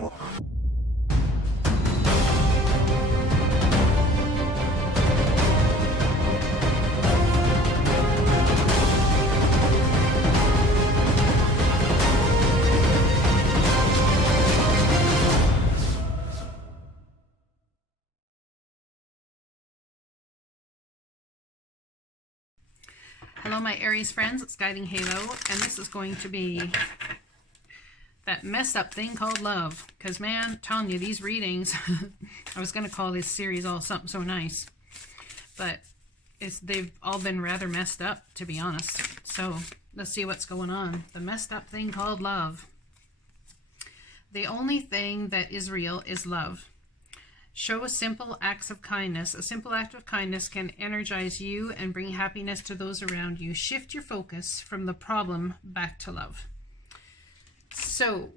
Hello, my Aries friends. It's Guiding Halo, and this is going to be that messed up thing called love. Because, man, I'm telling you, these readings, I was going to call this series all something so nice, but they've all been rather messed up, to be honest. So let's see what's going on. The messed up thing called love. The only thing that is real is love. Show simple acts of kindness. A simple act of kindness can energize you and bring happiness to those around you. Shift your focus from the problem back to love. So,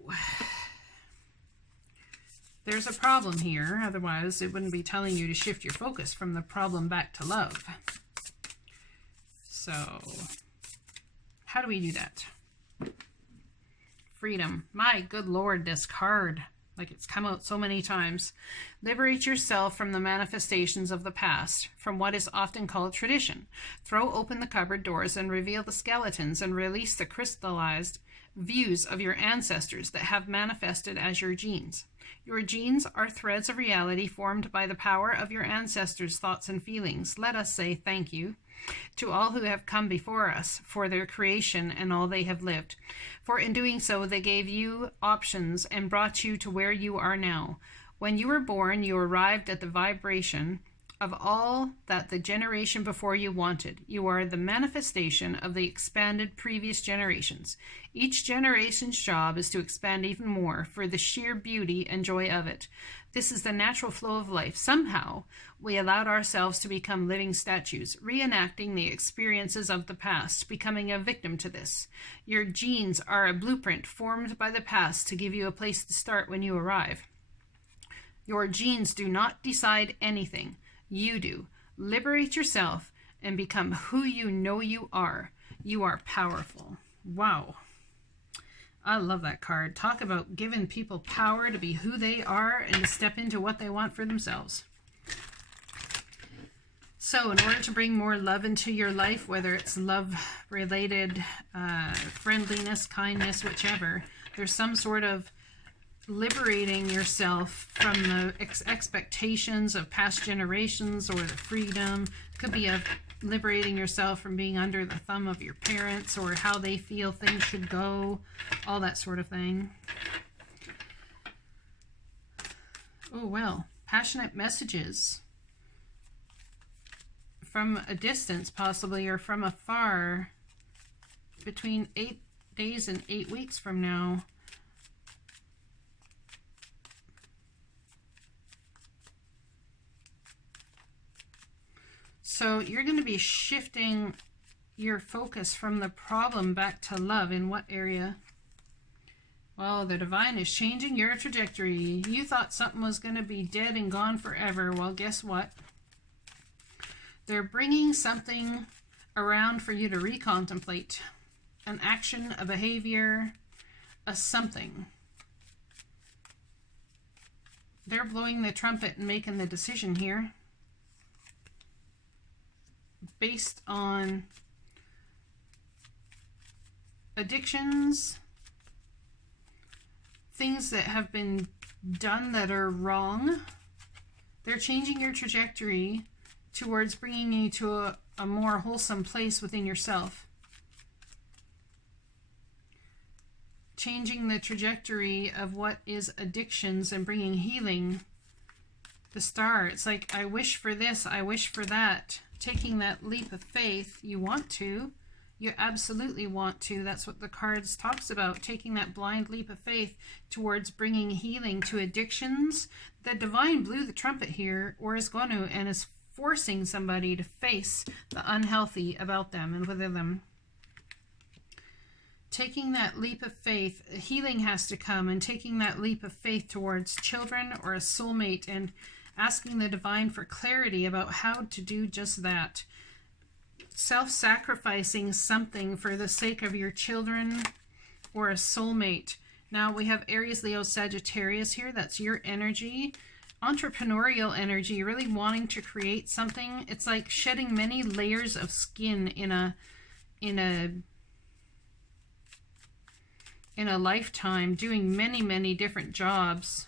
there's a problem here. Otherwise, it wouldn't be telling you to shift your focus from the problem back to love. So, how do we do that? Freedom. My good Lord, this card. Like it's come out so many times. Liberate yourself from the manifestations of the past, from what is often called tradition. Throw open the cupboard doors and reveal the skeletons and release the crystallized views of your ancestors that have manifested as your genes. Your genes are threads of reality formed by the power of your ancestors' thoughts and feelings. Let us say thank you to all who have come before us for their creation and all they have lived. For in doing so, they gave you options and brought you to where you are now. When you were born, you arrived at the vibration of all that the generation before you wanted. You are the manifestation of the expanded previous generations. Each generation's job is to expand even more for the sheer beauty and joy of it. This is the natural flow of life. Somehow, we allowed ourselves to become living statues, reenacting the experiences of the past, becoming a victim to this. Your genes are a blueprint formed by the past to give you a place to start when you arrive. Your genes do not decide anything. You do. Liberate yourself and become who you know you are. You are powerful. Wow. I love that card. Talk about giving people power to be who they are and to step into what they want for themselves. So in order to bring more love into your life, whether it's love-related, friendliness, kindness, whichever, there's some sort of liberating yourself from the expectations of past generations or the freedom. Could be of liberating yourself from being under the thumb of your parents or how they feel things should go, all that sort of thing. Oh, well, passionate messages from a distance possibly, or from afar, between 8 days and 8 weeks from now. So you're going to be shifting your focus from the problem back to love. In what area? Well, the divine is changing your trajectory. You thought something was going to be dead and gone forever. Well, guess what? They're bringing something around for you to recontemplate. An action, a behavior, a something. They're blowing the trumpet and making the decision here, based on addictions, things that have been done that are wrong. They're changing your trajectory towards bringing you to a more wholesome place within yourself. Changing the trajectory of what is addictions and bringing healing. The star, it's like, I wish for this, I wish for that. Taking that leap of faith. You want to. You absolutely want to. That's what the cards talks about. Taking that blind leap of faith towards bringing healing to addictions. The divine blew the trumpet here, or is going to, and is forcing somebody to face the unhealthy about them and within them. Taking that leap of faith, healing has to come, and taking that leap of faith towards children or a soulmate, and asking the divine for clarity about how to do just that. Self-sacrificing something for the sake of your children or a soulmate. Now we have Aries, Leo, Sagittarius here. That's your energy. Entrepreneurial energy, really wanting to create something. It's like shedding many layers of skin in a lifetime, doing many different jobs.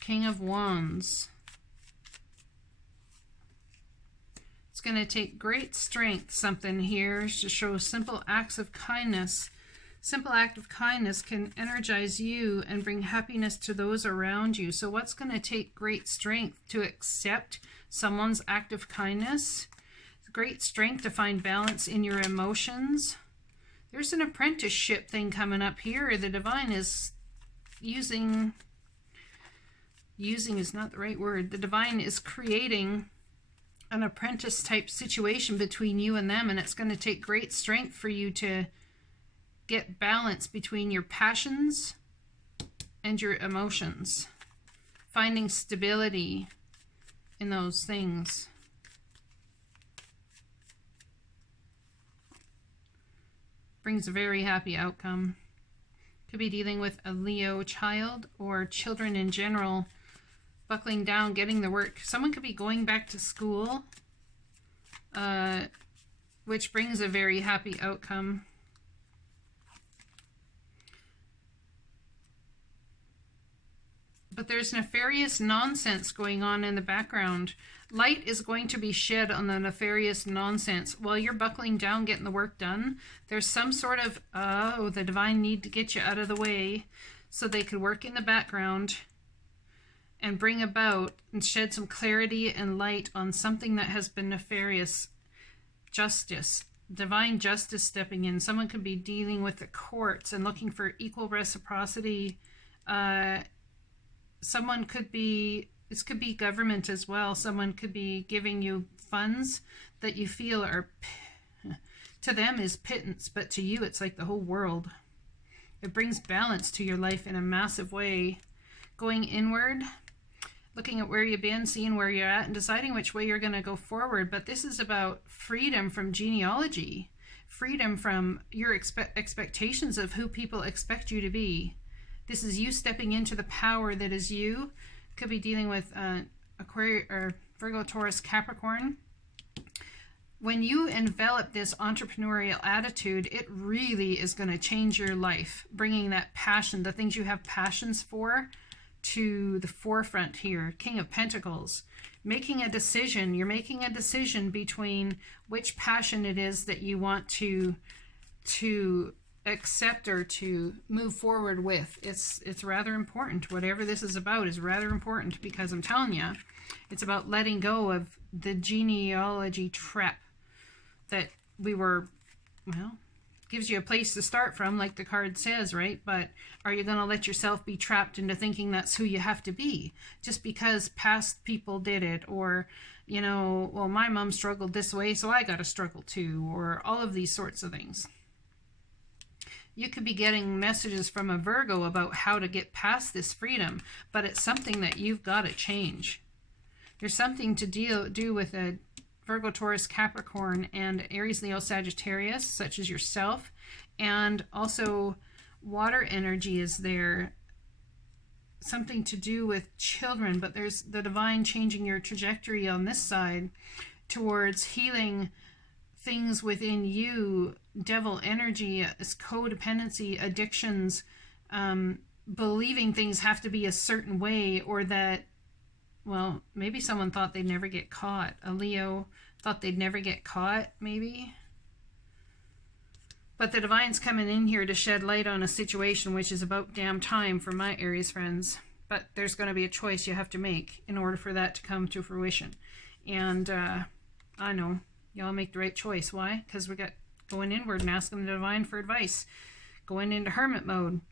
King of Wands. It's going to take great strength, something here, to show simple acts of kindness. Simple act of kindness can energize you and bring happiness to those around you. So what's going to take great strength? To accept someone's act of kindness. Great strength to find balance in your emotions. There's an apprenticeship thing coming up here. The divine is using is not the right word. The divine is creating an apprentice type situation between you and them, and it's going to take great strength for you to get balance between your passions and your emotions, finding stability in those things. Brings a very happy outcome. Could be dealing with a Leo child or children in general, buckling down, getting the work. Someone could be going back to school, which brings a very happy outcome. But there's nefarious nonsense going on in the background. Light is going to be shed on the nefarious nonsense. While you're buckling down, getting the work done, there's some sort of, the divine need to get you out of the way so they could work in the background and bring about and shed some clarity and light on something that has been nefarious. Justice. Divine justice stepping in. Someone could be dealing with the courts and looking for equal reciprocity. Someone could be, this could be government as well. Someone could be giving you funds that you feel are, to them is pittance, but to you it's like the whole world. It brings balance to your life in a massive way. Going inward, looking at where you've been, seeing where you're at, and deciding which way you're going to go forward. But this is about freedom from genealogy, freedom from your expectations of who people expect you to be. This is you stepping into the power that is you. Could be dealing with Aquarius or Virgo, Taurus, Capricorn. When you envelop this entrepreneurial attitude, it really is going to change your life, bringing that passion, the things you have passions for, to the forefront here. King of Pentacles. Making a decision. You're making a decision between which passion it is that you want to accept or to move forward with. It's rather important. Whatever this is about is rather important, because I'm telling you, it's about letting go of the genealogy trap that we were, well, gives you a place to start from, like the card says, right? But are you going to let yourself be trapped into thinking that's who you have to be just because past people did it? Or, you know, well, my mom struggled this way, so I got to struggle too, or all of these sorts of things. You could be getting messages from a Virgo about how to get past this freedom, but it's something that you've got to change. There's something to do with a Virgo, Taurus, Capricorn, and Aries, Leo, Sagittarius, such as yourself. And also water energy is there. Something to do with children, but there's the divine changing your trajectory on this side towards healing things within you, devil energy, codependency, addictions, believing things have to be a certain way, or that, well, maybe someone thought they'd never get caught. A Leo thought they'd never get caught, maybe. But the divine's coming in here to shed light on a situation which is about damn time for my Aries friends. But there's going to be a choice you have to make in order for that to come to fruition. And I know y'all make the right choice. Why? Because we got going inward and asking the divine for advice. Going into hermit mode.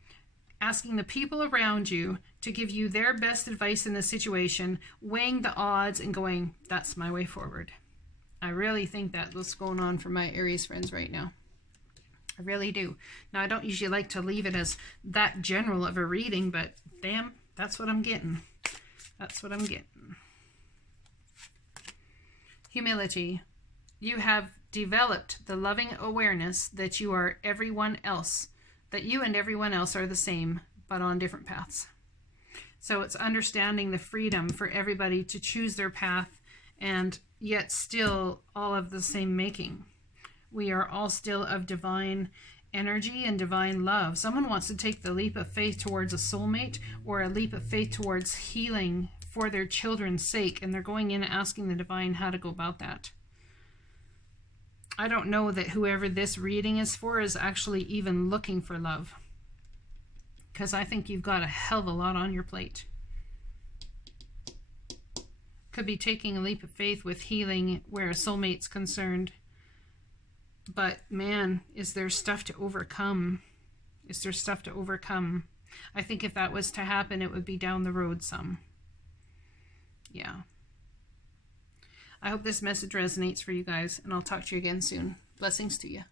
Asking the people around you to give you their best advice in the situation, weighing the odds and going, that's my way forward. I really think that's what's going on for my Aries friends right now. I really do. Now, I don't usually like to leave it as that general of a reading, but damn, that's what I'm getting. That's what I'm getting. Humility. You have developed the loving awareness that you are everyone else that you and everyone else are the same, but on different paths. So it's understanding the freedom for everybody to choose their path, and yet still all of the same making. We are all still of divine energy and divine love. Someone wants to take the leap of faith towards a soulmate, or a leap of faith towards healing for their children's sake, and they're going in asking the divine how to go about that. I don't know that whoever this reading is for is actually even looking for love, because I think you've got a hell of a lot on your plate. Could be taking a leap of faith with healing where a soulmate's concerned. But man, is there stuff to overcome? Is there stuff to overcome? I think if that was to happen, it would be down the road some. Yeah. I hope this message resonates for you guys, and I'll talk to you again soon. Blessings to you.